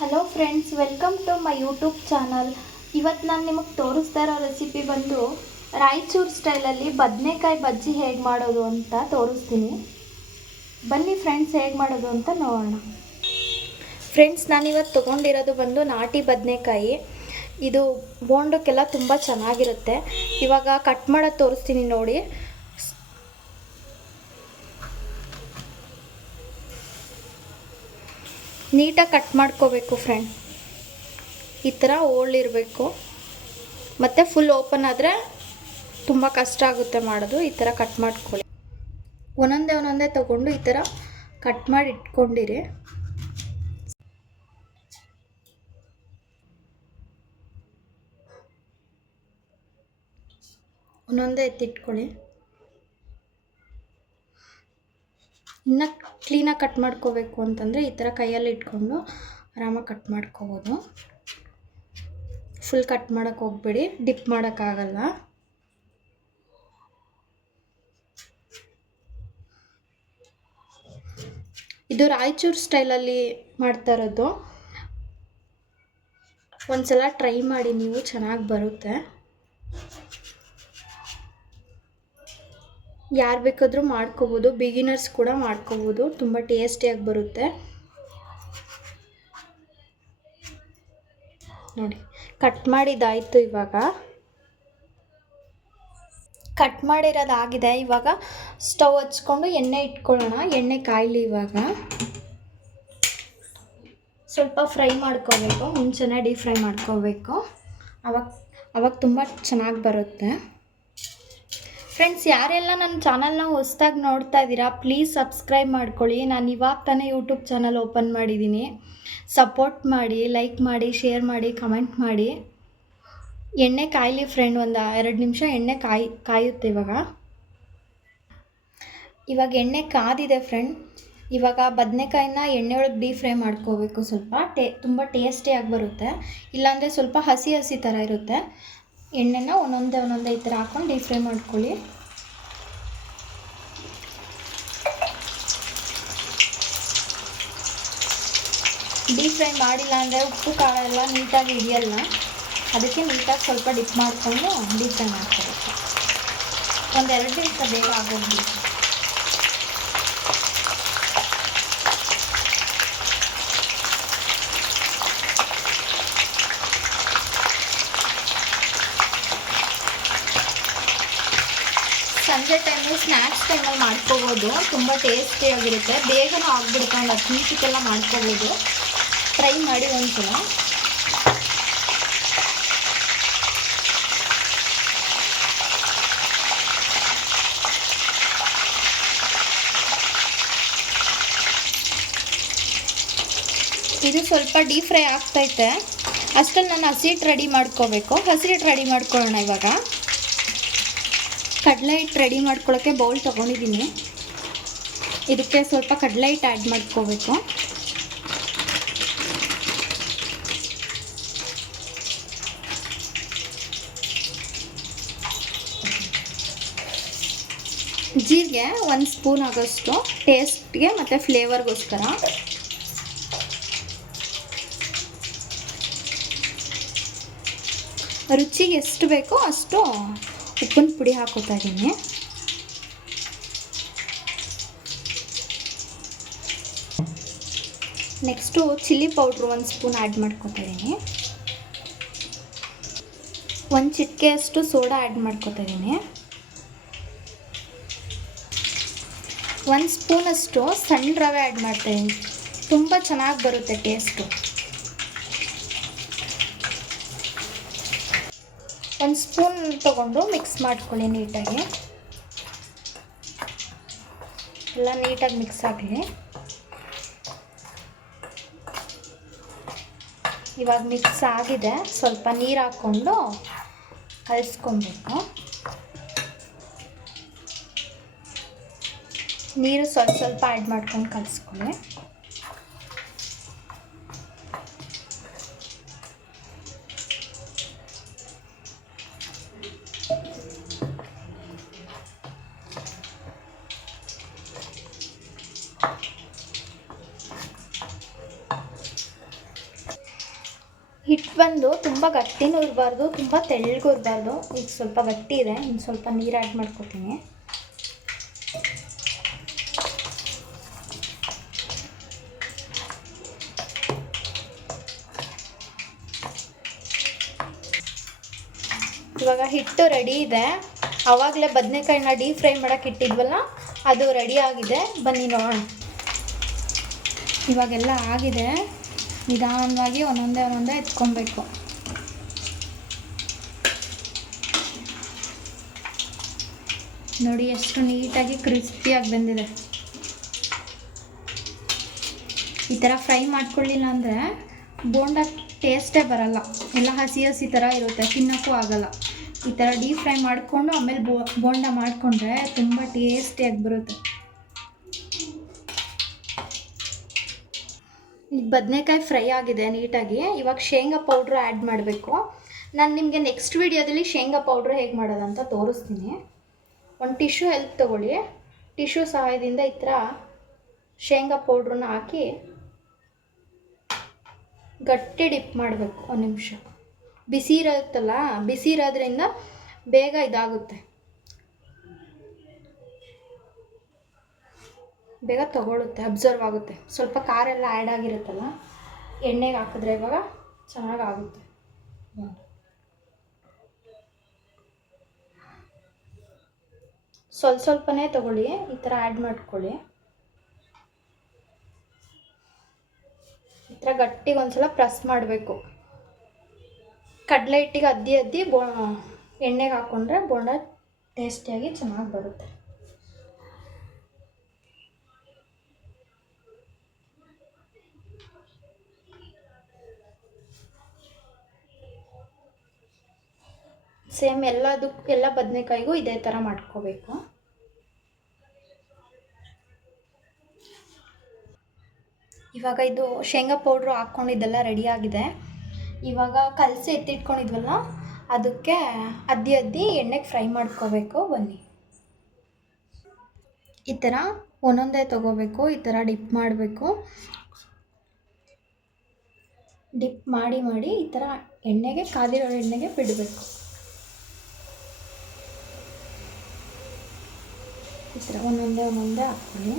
Hello friends welcome to my YouTube channel ಇವತ್ತು ನಾನು ನಿಮಗೆ ತೋರಿಸ್ತಾ ಇರೋ ರೆಸಿಪಿ ಬಂದು ರಾಯಚೂರು ಸ್ಟೈಲಲ್ಲಿ ಬದನೆಕಾಯಿ ಬಜ್ಜಿ ಹೇಗೆ ಮಾಡೋದು ಅಂತ ತೋರಿಸ್ತೀನಿ. ಬನ್ನಿ ಫ್ರೆಂಡ್ಸ್ ಹೇಗೆ ಮಾಡೋದು ಅಂತ ನೋಡೋಣ. ಫ್ರೆಂಡ್ಸ್ ನಾನಿವತ್ತು ತೊಗೊಂಡಿರೋದು ಬಂದು ನಾಟಿ ಬದನೆಕಾಯಿ. ಇದು ಬೋಂಡಕ್ಕೆಲ್ಲ ತುಂಬ ಚೆನ್ನಾಗಿರುತ್ತೆ. ಇವಾಗ ಕಟ್ ಮಾಡೋದು ತೋರಿಸ್ತೀನಿ ನೋಡಿ. ನೀಟಾಗಿ ಕಟ್ ಮಾಡ್ಕೋಬೇಕು ಫ್ರೆಂಡ್ ಈ ಥರ ಇರಬೇಕು. ಮತ್ತು ಫುಲ್ ಓಪನ್ ಆದರೆ ತುಂಬ ಕಷ್ಟ ಆಗುತ್ತೆ ಮಾಡೋದು. ಈ ಥರ ಕಟ್ ಮಾಡ್ಕೊಳ್ಳಿ. ಒಂದೊಂದೇ ಒಂದೊಂದೇ ತೊಗೊಂಡು ಈ ಥರ ಕಟ್ ಮಾಡಿ ಇಟ್ಕೊಂಡಿರಿ. ಒಂದೊಂದೇ ಎತ್ತಿಟ್ಕೊಳ್ಳಿ. ಇನ್ನು ಕ್ಲೀನಾಗಿ ಕಟ್ ಮಾಡ್ಕೋಬೇಕು ಅಂತಂದರೆ ಈ ಥರ ಕೈಯಲ್ಲಿ ಇಟ್ಕೊಂಡು ಆರಾಮಾಗಿ ಕಟ್ ಮಾಡ್ಕೋಬೋದು. ಫುಲ್ ಕಟ್ ಮಾಡೋಕ್ಕೆ ಹೋಗ್ಬೇಡಿ ಡಿಪ್ ಮಾಡೋಕ್ಕಾಗಲ್ಲ ಇದು ರಾಯಚೂರು ಸ್ಟೈಲಲ್ಲಿ ಮಾಡ್ತಾ ಇರೋದು. ಒಂದ್ಸಲ ಟ್ರೈ ಮಾಡಿ ನೀವು, ಚೆನ್ನಾಗಿ ಬರುತ್ತೆ. ಯಾರು ಬೇಕಾದರೂ ಮಾಡ್ಕೋಬೋದು ಬಿಗಿನರ್ಸ್ ಕೂಡ ಮಾಡ್ಕೋಬೋದು, ತುಂಬ ಟೇಸ್ಟಿಯಾಗಿ ಬರುತ್ತೆ. ನೋಡಿ ಕಟ್ ಮಾಡಿದ್ದಾಯಿತು ಇವಾಗ. ಕಟ್ ಮಾಡಿರೋದಾಗಿದೆ, ಇವಾಗ ಸ್ಟವ್ ಹಚ್ಕೊಂಡು ಎಣ್ಣೆ ಇಟ್ಕೊಳ್ಳೋಣ, ಎಣ್ಣೆ ಕಾಯಲಿ ಇವಾಗ. ಸ್ವಲ್ಪ ಫ್ರೈ ಮಾಡ್ಕೋಬೇಕು, ಮುಂಚೆನೇ ಡೀಪ್ ಫ್ರೈ ಮಾಡ್ಕೋಬೇಕು. ಅವಾಗ ಅವಾಗ ತುಂಬ ಚೆನ್ನಾಗಿ ಬರುತ್ತೆ. ಫ್ರೆಂಡ್ಸ್ ಯಾರೆಲ್ಲ ನನ್ನ ಚಾನಲ್ನ ಹೊಸ್ದಾಗಿ ನೋಡ್ತಾ ಇದ್ದೀರಾ ಪ್ಲೀಸ್ ಸಬ್ಸ್ಕ್ರೈಬ್ ಮಾಡ್ಕೊಳ್ಳಿ. ನಾನು ಇವಾಗ ತಾನೇ ಯೂಟ್ಯೂಬ್ ಚಾನಲ್ ಓಪನ್ ಮಾಡಿದ್ದೀನಿ. ಸಪೋರ್ಟ್ ಮಾಡಿ ಲೈಕ್ ಮಾಡಿ ಶೇರ್ ಮಾಡಿ ಕಮೆಂಟ್ ಮಾಡಿ. ಎಣ್ಣೆ ಕಾಯಲಿ ಫ್ರೆಂಡ್ ಒಂದು ಎರಡು ನಿಮಿಷ ಎಣ್ಣೆ ಕಾಯಿ, ಕಾಯುತ್ತೆ ಇವಾಗ. ಇವಾಗ ಎಣ್ಣೆ ಕಾದಿದೆ ಫ್ರೆಂಡ್ ಇವಾಗ ಬದನೆಕಾಯಿನ ಎಣ್ಣೆ ಒಳಗೆ ಡೀಪ್ ಫ್ರೈ ಮಾಡ್ಕೋಬೇಕು ಸ್ವಲ್ಪ. ಟೇ, ತುಂಬ ಟೇಸ್ಟಿಯಾಗಿ ಬರುತ್ತೆ. ಇಲ್ಲಾಂದರೆ ಸ್ವಲ್ಪ ಹಸಿ ಹಸಿ ಥರ ಇರುತ್ತೆ. ಎಣ್ಣೆನ ಒಂದೊಂದೇ ಒಂದೊಂದೇ ಈ ಥರ ಹಾಕ್ಕೊಂಡು ಡೀಪ್ ಫ್ರೈ ಮಾಡ್ಕೊಳ್ಳಿ. ಡೀಪ್ ಫ್ರೈ ಮಾಡಿಲ್ಲ ಅಂದರೆ ಉಪ್ಪು, ಖಾರ ಎಲ್ಲ ನೀಟಾಗಿ ಹಿಡಿಯಲ್ಲ. ಅದಕ್ಕೆ ನೀಟಾಗಿ ಸ್ವಲ್ಪ ಡಿಪ್ ಮಾಡಿಕೊಂಡು ಡೀಪ್ ಫ್ರೈ ಮಾಡ್ಕೋಬೇಕು. ಒಂದೆರಡು ನಿಮಿಷ ಬೇಗ ಆಗೋಗಿ ಸಂಜೆ ಟೈಮು ಸ್ನ್ಯಾಕ್ಸ್ ಟೈಮಲ್ಲಿ ಮಾಡ್ಕೋಬೋದು. ತುಂಬ ಟೇಸ್ಟಿಯಾಗಿರುತ್ತೆ ಬೇಗನೂ ಆಗ್ಬಿಡುತ್ತೆ ಅದು ನಿಮಿಷಕ್ಕೆಲ್ಲ ಮಾಡ್ಕೋಬೋದು. ಟ್ರೈ ಮಾಡಿ ಒಂದ್ಸಲ. ಇದು ಸ್ವಲ್ಪ ಡೀಪ್ ಫ್ರೈ ಆಗ್ತೈತೆ ಅಷ್ಟರಲ್ಲಿ ನಾನು ಹಸಿಟ್ಟು ರೆಡಿ ಮಾಡ್ಕೋಬೇಕು. ಹಿಟ್ಟು ರೆಡಿ ಮಾಡ್ಕೊಳ್ಳೋಣ ಇವಾಗ. ಕಡಲೆ ಹಿಟ್ಟು ರೆಡಿ ಮಾಡ್ಕೊಳ್ಳೋಕ್ಕೆ ಬೌಲ್ ತೊಗೊಂಡಿದ್ದೀನಿ. ಇದಕ್ಕೆ ಸ್ವಲ್ಪ ಕಡಲೆ ಹಿಟ್ಟು ಆ್ಯಡ್ ಮಾಡ್ಕೋಬೇಕು. ಜೀರಿಗೆ ಒಂದು ಸ್ಪೂನ್ ಆಗೋಷ್ಟು ಟೇಸ್ಟ್ಗೆ ಮತ್ತು ಫ್ಲೇವರ್ಗೋಸ್ಕರ ರುಚಿಗೆ ಎಷ್ಟು ಬೇಕೋ ಅಷ್ಟು ಉಪ್ಪಿನ ಪುಡಿ ಹಾಕೋತಾ ಇದ್ದೀನಿ. ನೆಕ್ಸ್ಟು ಚಿಲ್ಲಿ ಪೌಡ್ರು ಒಂದು ಸ್ಪೂನ್ ಆ್ಯಡ್ ಮಾಡ್ಕೊತಾ ಇದ್ದೀನಿ. ಒಂದು ಚಿಟಿಕೆಯಷ್ಟು ಸೋಡಾ ಆ್ಯಡ್ ಮಾಡ್ಕೊತಾ ಇದ್ದೀನಿ. ಒಂದು ಸ್ಪೂನಷ್ಟು ಸಣ್ಣ ರವೆ ಆ್ಯಡ್ ಮಾಡ್ತೀನಿ. ತುಂಬ ಚೆನ್ನಾಗಿ ಬರುತ್ತೆ ಟೇಸ್ಟು ಒಂದು ಸ್ಪೂನ್ ತೊಗೊಂಡು ಮಿಕ್ಸ್ ಮಾಡ್ಕೊಳ್ಳಿ ನೀಟಾಗಿ. ಎಲ್ಲ ನೀಟಾಗಿ ಮಿಕ್ಸ್ ಆಗಲಿ. ಇವಾಗ ಮಿಕ್ಸ್ ಆಗಿದೆ. ಸ್ವಲ್ಪ ನೀರು ಹಾಕ್ಕೊಂಡು ಕಲಿಸ್ಕೊಬೇಕು ನೀರು ಸ್ವಲ್ಪ ಸ್ವಲ್ಪ ಆ್ಯಡ್ ಮಾಡ್ಕೊಂಡು ಕಲಿಸ್ಕೊಳ್ಳಿ. ಹಿಟ್ಟು ಬಂದು ತುಂಬ ಗಟ್ಟಿನೂ ಇರಬಾರ್ದು, ತುಂಬ ತೆಳ್ಳಗೂ ಇರಬಾರ್ದು. ಈಗ ಸ್ವಲ್ಪ ಗಟ್ಟಿ ಇದೆ, ಇನ್ನು ಸ್ವಲ್ಪ ನೀರು ಆ್ಯಡ್ ಮಾಡ್ಕೊತೀನಿ. ಇವಾಗ ಹಿಟ್ಟು ರೆಡಿ ಇದೆ. ಆವಾಗಲೇ ಬದನೆಕಾಯಿನ ಡೀಪ್ ಫ್ರೈ ಮಾಡೋಕೆ ಇಟ್ಟಿದ್ವಲ್ಲ, ಅದು ರೆಡಿ ಆಗಿದೆ. ಬನ್ನಿ ನೋಡೋಣ. ಇವಾಗೆಲ್ಲ ಆಗಿದೆ. ನಿಧಾನವಾಗಿ ಒಂದೊಂದೇ ಒಂದೊಂದೇ ಎತ್ಕೊಬೇಕು. ನೋಡಿ ಎಷ್ಟು ನೀಟಾಗಿ ಕ್ರಿಸ್ಪಿಯಾಗಿ ಬಂದಿದೆ. ಈ ಥರ ಫ್ರೈ ಮಾಡ್ಕೊಳ್ಳಿಲ್ಲ ಅಂದರೆ ಬೋಂಡ ಟೇಸ್ಟೇ ಬರಲ್ಲ. ಎಲ್ಲ ಹಸಿ ಹಸಿ ಥರ ಇರುತ್ತೆ, ತಿನ್ನೋಕ್ಕೂ ಆಗಲ್ಲ. ಈ ಥರ ಡೀಪ್ ಫ್ರೈ ಮಾಡಿಕೊಂಡು, ಆಮೇಲೆ ಬೋ, ಬೋಂಡ ಮಾಡಿಕೊಂಡ್ರೆ ತುಂಬ ಟೇಸ್ಟಿಯಾಗಿ ಬರುತ್ತೆ. ಈಗ ಬದನೆಕಾಯಿ ಫ್ರೈ ಆಗಿದೆ ನೀಟಾಗಿ. ಇವಾಗ ಶೇಂಗಾ ಪೌಡ್ರ್ ಆ್ಯಡ್ ಮಾಡಬೇಕು. ನಾನು ನಿಮಗೆ ನೆಕ್ಸ್ಟ್ ವೀಡಿಯೋದಲ್ಲಿ ಶೇಂಗಾ ಪೌಡ್ರ್ ಹೇಗೆ ಮಾಡೋದಂತ ತೋರಿಸ್ತೀನಿ. ಒಂದು ಟಿಶ್ಯೂ ಹೆಲ್ಪ್ ತೊಗೊಳ್ಳಿ. ಟಿಶ್ಯೂ ಸಹಾಯದಿಂದ ಈ ಥರ ಶೇಂಗಾ ಪೌಡ್ರನ್ನ ಹಾಕಿ ಗಟ್ಟಿ ಡಿಪ್ ಮಾಡಬೇಕು. ಒಂದು ನಿಮಿಷ. ಬಿಸಿ ಇರುತ್ತಲ್ಲ, ಬಿಸಿ ಇರೋದ್ರಿಂದ ಬೇಗ ಇದಾಗುತ್ತೆ. ಬೇಗ ತಗೊಳುತ್ತೆ, ಅಬ್ಸರ್ವ್ ಆಗುತ್ತೆ. ಸ್ವಲ್ಪ ಖಾರ ಎಲ್ಲ ಆ್ಯಡ್ ಆಗಿರುತ್ತಲ್ಲ, ಎಣ್ಣೆಗೆ ಹಾಕಿದ್ರೆ ಇವಾಗ ಚೆನ್ನಾಗಿ ಆಗುತ್ತೆ ಸ್ವಲ್ಪ ಸ್ವಲ್ಪನೇ ತಗೊಳ್ಳಿ, ಈ ಥರ ಆ್ಯಡ್ ಮಾಡ್ಕೊಳ್ಳಿ. ಈ ಥರ ಗಟ್ಟಿಗೆ ಒಂದ್ಸಲ ಪ್ರೆಸ್ ಮಾಡಬೇಕು. ಕಡಲೆ ಹಿಟ್ಟಿಗೆ ಅದ್ದಿ ಅದ್ದಿ ಬೋ, ಎಣ್ಣೆಗೆ ಹಾಕ್ಕೊಂಡ್ರೆ ಬೋಂಡ ಟೇಸ್ಟಿಯಾಗಿ ಚೆನ್ನಾಗಿ ಬರುತ್ತೆ. ಸೇಮ್ ಎಲ್ಲದಕ್ಕೂ ಎಲ್ಲ ಬದನೆಕಾಯಿಗೂ ಇದೇ ಥರ ಮಾಡ್ಕೋಬೇಕು. ಇವಾಗ ಇದು ಶೇಂಗಾ ಪೌಡ್ರು ಹಾಕ್ಕೊಂಡಿದ್ದೆಲ್ಲ ರೆಡಿಯಾಗಿದೆ ಇವಾಗ ಕಲಸಿ ಎತ್ತಿಟ್ಕೊಂಡಿದ್ವಲ್ಲ, ಅದಕ್ಕೆ ಅದ್ದಿ ಅದ್ದಿ ಎಣ್ಣೆಗೆ ಫ್ರೈ ಮಾಡ್ಕೋಬೇಕು, ಬನ್ನಿ. ಈ ಥರ ಒಂದೊಂದೇ ತೊಗೋಬೇಕು, ಈ ಥರ ಡಿಪ್ ಮಾಡಬೇಕು. ಡಿಪ್ ಮಾಡಿ ಮಾಡಿ ಈ ಥರ ಎಣ್ಣೆಗೆ ಕಾದಿರೋ ಎಣ್ಣೆಗೆ ಬಿಡಬೇಕು. ಈ ಥರ ಒಂದೊಂದೇ ಒಂದೊಂದೇ ಹಾಕ್ಕೊಳ್ಳಿ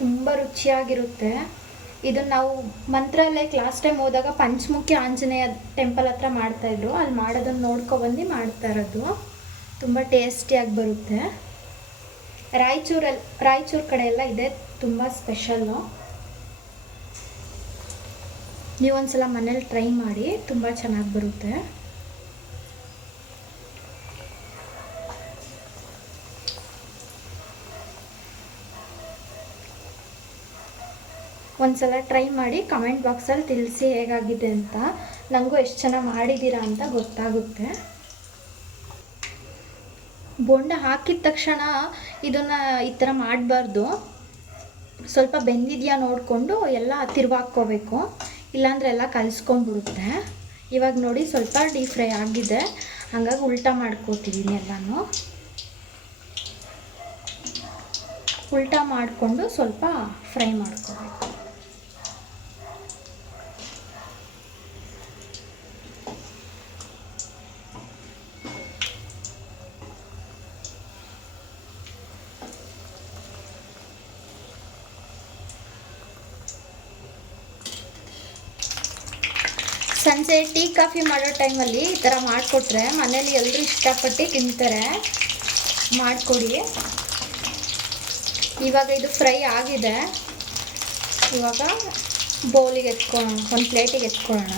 ತುಂಬ ರುಚಿಯಾಗಿರುತ್ತೆ. ಇದನ್ನು ನಾವು ಮಂತ್ರಾಲಯಕ್ಕೆ ಲಾಸ್ಟ್ ಟೈಮ್ ಹೋದಾಗ ಪಂಚಮುಖಿ ಆಂಜನೇಯ ಟೆಂಪಲ್ ಹತ್ರ ಮಾಡ್ತಾಯಿದ್ರು ಅಲ್ಲಿ ಮಾಡೋದನ್ನು ನೋಡ್ಕೊಬಂದು ಮಾಡ್ತಾ ಇರೋದು. ತುಂಬ ಟೇಸ್ಟಿಯಾಗಿ ಬರುತ್ತೆ. ರಾಯಚೂರಲ್ಲಿ ರಾಯಚೂರು ಕಡೆ ಎಲ್ಲ ಇದೆ. ತುಂಬ ಸ್ಪೆಷಲ್ಲು ನೀವೊಂದ್ಸಲ ಮನೇಲಿ ಟ್ರೈ ಮಾಡಿ. ತುಂಬ ಚೆನ್ನಾಗಿ ಬರುತ್ತೆ. ಒಂದ್ಸಲ ಟ್ರೈ ಮಾಡಿ ಕಮೆಂಟ್ ಬಾಕ್ಸಲ್ಲಿ ತಿಳಿಸಿ ಹೇಗಾಗಿದೆ ಅಂತ. ನನಗೂ ಎಷ್ಟು ಚೆನ್ನಾಗಿ ಮಾಡಿದ್ದೀರಾ ಅಂತ ಗೊತ್ತಾಗುತ್ತೆ. ಬೋಂಡ ಹಾಕಿದ ತಕ್ಷಣ ಇದನ್ನು ಈ ಥರ ಮಾಡಬಾರ್ದು. ಸ್ವಲ್ಪ ಬೆಂದಿದೆಯಾ ನೋಡಿಕೊಂಡು ಎಲ್ಲ ತಿರುವಾಕ್ಕೋಬೇಕು ಇಲ್ಲಾಂದ್ರೆ ಎಲ್ಲ ಕಲಿಸ್ಕೊಂಡ್ಬಿಡುತ್ತೆ. ಇವಾಗ ನೋಡಿ ಸ್ವಲ್ಪ ಡೀಪ್ ಫ್ರೈ ಆಗಿದೆ. ಹಾಗಾಗಿ ಉಲ್ಟಾ ಮಾಡ್ಕೋತಿದ್ದೀನಿ ಎಲ್ಲನೂ. ಉಲ್ಟಾ ಮಾಡಿಕೊಂಡು ಸ್ವಲ್ಪ ಫ್ರೈ ಮಾಡ್ಕೋಬೇಕು. ಸಂಜೆ ಟೀ ಕಾಫಿ ಮಾಡೋ ಟೈಮಲ್ಲಿ ಈ ಥರ ಮಾಡಿಕೊಟ್ರೆ ಮನೇಲಿ ಎಲ್ಲರೂ ಇಷ್ಟಪಟ್ಟು ತಿಂತಾರೆ. ಮಾಡಿಕೊಡಿ. ಇವಾಗ ಇದು ಫ್ರೈ ಆಗಿದೆ. ಇವಾಗ ಬೌಲಿಗೆ ಎತ್ಕೊಳ್ಳೋಣ, ಒಂದು ಪ್ಲೇಟಿಗೆ ಎತ್ಕೊಳ್ಳೋಣ.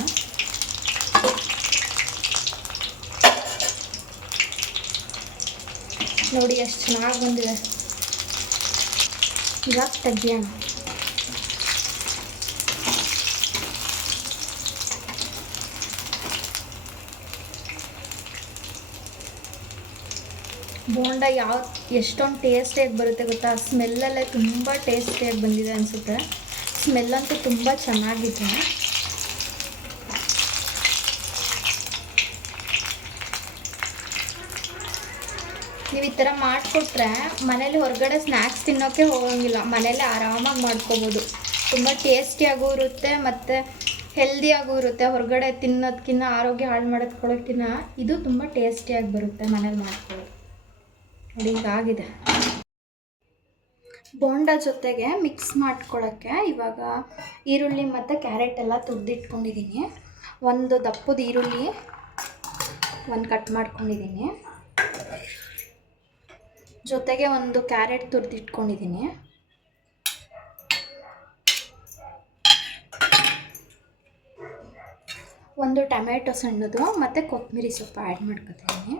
ನೋಡಿ, ಎಷ್ಟು ಚೆನ್ನಾಗಿ ಬಂದಿದೆ. ಇವಾಗ ತೆಗಿಯೋಣ. ಬೋಂಡ ಯಾವ, ಎಷ್ಟೊಂದು ಟೇಸ್ಟಿಯಾಗಿ ಬರುತ್ತೆ ಗೊತ್ತಾ? ಸ್ಮೆಲ್ಲಲ್ಲೇ ತುಂಬ ಟೇಸ್ಟಿಯಾಗಿ ಬಂದಿದೆ ಅನಿಸುತ್ತೆ. ಸ್ಮೆಲ್ ಅಂತೂ ತುಂಬ ಚೆನ್ನಾಗಿದೆ. ನೀವು ಈ ಥರ ಮಾಡಿಕೊಟ್ರೆ ಮನೇಲಿ ಹೊರಗಡೆ ಸ್ನ್ಯಾಕ್ಸ್ ತಿನ್ನೋಕ್ಕೆ ಹೋಗೋಂಗಿಲ್ಲ. ಮನೇಲಿ ಆರಾಮಾಗಿ ಮಾಡ್ಕೋಬೋದು. ತುಂಬ ಟೇಸ್ಟಿಯಾಗೂ ಇರುತ್ತೆ ಮತ್ತು ಹೆಲ್ದಿಯಾಗೂ ಇರುತ್ತೆ. ಹೊರಗಡೆ ತಿನ್ನೋದಕ್ಕಿಂತ ಆರೋಗ್ಯ ಹಾಳು ಮಾಡೋದ್ಕೊಳ್ಳೋಕ್ಕಿಂತ ಇದು ತುಂಬ ಟೇಸ್ಟಿಯಾಗಿ ಬರುತ್ತೆ ಮನೇಲಿ ಮಾಡ್ಕೊಳ್ಳೋದು ನೋಡಿ ಬೋಂಡ ಜೊತೆಗೆ ಮಿಕ್ಸ್ ಮಾಡ್ಕೊಳ್ಳೋಕ್ಕೆ ಇವಾಗ ಈರುಳ್ಳಿ ಮತ್ತು ಕ್ಯಾರೆಟ್ ಎಲ್ಲ ತುರಿದಿಟ್ಕೊಂಡಿದ್ದೀನಿ ಒಂದು ದಪ್ಪದ ಈರುಳ್ಳಿ ಒಂದು ಕಟ್ ಮಾಡ್ಕೊಂಡಿದ್ದೀನಿ ಜೊತೆಗೆ ಒಂದು ಕ್ಯಾರೆಟ್ ತುರಿದಿಟ್ಕೊಂಡಿದ್ದೀನಿ ಒಂದು ಟೊಮೆಟೊ ಸಣ್ಣದು ಮತ್ತು ಕೊತ್ತಂಬರಿ ಸೊಪ್ಪು ಆ್ಯಡ್ ಮಾಡ್ಕೊತೀನಿ.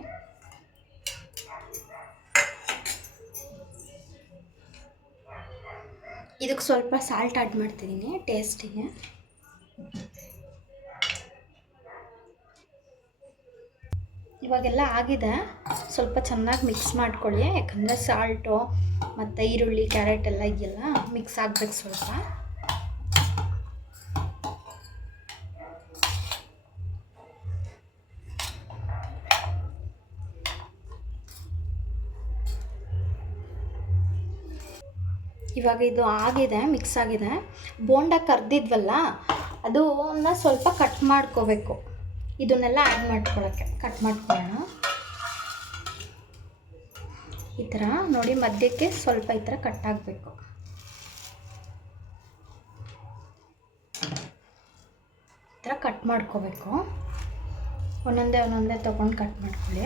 ಇದಕ್ಕೆ ಸ್ವಲ್ಪ ಸಾಲ್ಟ್ ಆ್ಯಡ್ ಮಾಡ್ತಿದ್ದೀನಿ ಟೇಸ್ಟಿಗೆ ಇವಾಗೆಲ್ಲ ಆಗಿದೆ. ಸ್ವಲ್ಪ ಚೆನ್ನಾಗಿ ಮಿಕ್ಸ್ ಮಾಡ್ಕೊಳ್ಳಿ, ಯಾಕಂದರೆ ಸಾಲ್ಟು ಮತ್ತು ಈರುಳ್ಳಿ ಕ್ಯಾರೆಟ್ ಎಲ್ಲ ಇದೆಯಲ್ಲ ಮಿಕ್ಸ್ ಆಗ್ಬೇಕು ಸ್ವಲ್ಪ. ಇವಾಗ ಇದು ಆಗಿದೆ ಮಿಕ್ಸ್ ಆಗಿದೆ. ಬೋಂಡ ಕರ್ದಿದ್ವಲ್ಲ, ಅದನ್ನ ಸ್ವಲ್ಪ ಕಟ್ ಮಾಡ್ಕೋಬೇಕು. ಇದನ್ನೆಲ್ಲ ಆ್ಯಡ್ ಮಾಡ್ಕೊಳ್ಳೋಕ್ಕೆ ಕಟ್ ಮಾಡ್ಕೊಳ್ಳೋಣ. ಈ ಥರ ನೋಡಿ ಮಧ್ಯಕ್ಕೆ ಸ್ವಲ್ಪ ಈ ಥರ ಕಟ್ ಆಗಬೇಕು. ಈ ಥರ ಕಟ್ ಮಾಡ್ಕೋಬೇಕು. ಒಂದೊಂದೇ ಒಂದೊಂದೇ ತೊಗೊಂಡು ಕಟ್ ಮಾಡ್ಕೊಳ್ಳಿ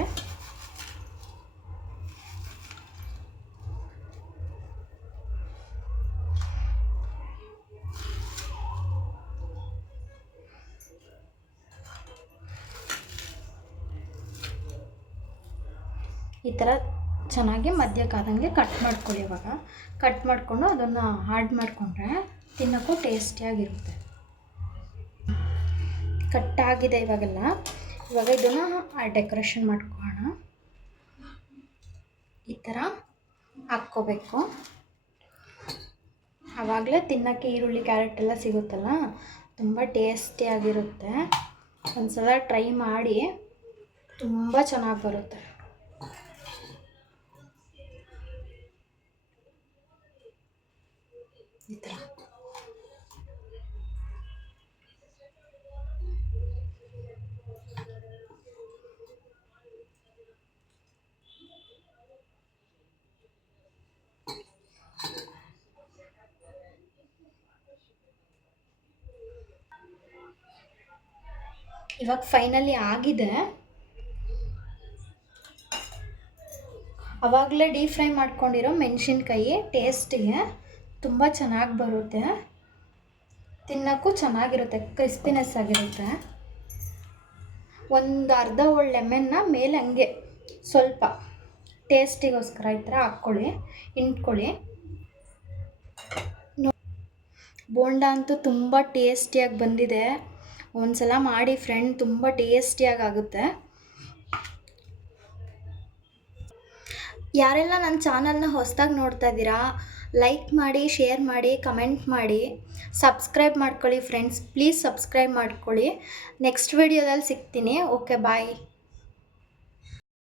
ಈ ಥರ ಚೆನ್ನಾಗಿ ಮಧ್ಯಕ್ಕಾದಂಗೆ ಕಟ್ ಮಾಡ್ಕೊಳ್ಳಿ ಇವಾಗ. ಕಟ್ ಮಾಡಿಕೊಂಡು ಅದನ್ನು ಆಡ್ ಮಾಡಿಕೊಂಡ್ರೆ ತಿನ್ನೋಕ್ಕೂ ಟೇಸ್ಟಿಯಾಗಿರುತ್ತೆ ಕಟ್ಟಾಗಿದೆ ಇವಾಗೆಲ್ಲ. ಇವಾಗ ಇದನ್ನು ಡೆಕೋರೇಷನ್ ಮಾಡ್ಕೊಳ್ಳೋಣ. ಈ ಥರ ಹಾಕ್ಕೋಬೇಕು. ಆವಾಗಲೇ ತಿನ್ನೋಕ್ಕೆ ಈರುಳ್ಳಿ, ಕ್ಯಾರೆಟ್ ಎಲ್ಲ ಸಿಗುತ್ತಲ್ಲ, ತುಂಬ ಟೇಸ್ಟಿಯಾಗಿರುತ್ತೆ ಒಂದು ಸಲ ಟ್ರೈ ಮಾಡಿ, ತುಂಬ ಚೆನ್ನಾಗಿ ಬರುತ್ತೆ. ಈ ಥರ ಇವಾಗ ಫೈನಲಿ ಆಗಿದೆ. ಅವಾಗಲೇ ಡೀಪ್ ಫ್ರೈ ಮಾಡ್ಕೊಂಡಿರೋ ಮೆಣಸಿನ್ಕಾಯಿ ಟೇಸ್ಟಿಗೆ ತುಂಬ ಚೆನ್ನಾಗಿ ಬರುತ್ತೆ. ತಿನ್ನೋಕ್ಕೂ ಚೆನ್ನಾಗಿರುತ್ತೆ, ಕ್ರಿಸ್ಪಿನೆಸ್ ಆಗಿರುತ್ತೆ. ಒಂದು ಅರ್ಧ ಒಳ್ಳೆ ಲೆಮನ್ನ ಮೇಲೆ ಹಂಗೆ ಸ್ವಲ್ಪ ಟೇಸ್ಟಿಗೋಸ್ಕರ ಈ ಥರ ಹಾಕ್ಕೊಳ್ಳಿ ಇಂಟ್ಕೊಳ್ಳಿ ಬೋಂಡ ಅಂತೂ ತುಂಬ ಟೇಸ್ಟಿಯಾಗಿ ಬಂದಿದೆ. ಒಂದ್ಸಲ ಮಾಡಿ ಫ್ರೆಂಡ್ ತುಂಬ ಟೇಸ್ಟಿಯಾಗಿ ಆಗುತ್ತೆ. ಯಾರೆಲ್ಲ ನನ್ನ ಚಾನಲ್ನ ಹೊಸ್ದಾಗಿ ನೋಡ್ತಾ ಇದ್ದೀರಾ ಲೈಕ್ ಮಾಡಿ ಶೇರ್ ಮಾಡಿ ಕಮೆಂಟ್ ಮಾಡಿ. ಸಬ್ಸ್ಕ್ರೈಬ್ ಮಾಡ್ಕೊಳ್ಳಿ ಫ್ರೆಂಡ್ಸ್ ಪ್ಲೀಸ್ ಸಬ್ಸ್ಕ್ರೈಬ್ ಮಾಡ್ಕೊಳ್ಳಿ. ನೆಕ್ಸ್ಟ್ ವಿಡಿಯೋದಲ್ಲಿ ಸಿಗ್ತೀನಿ. Okay bye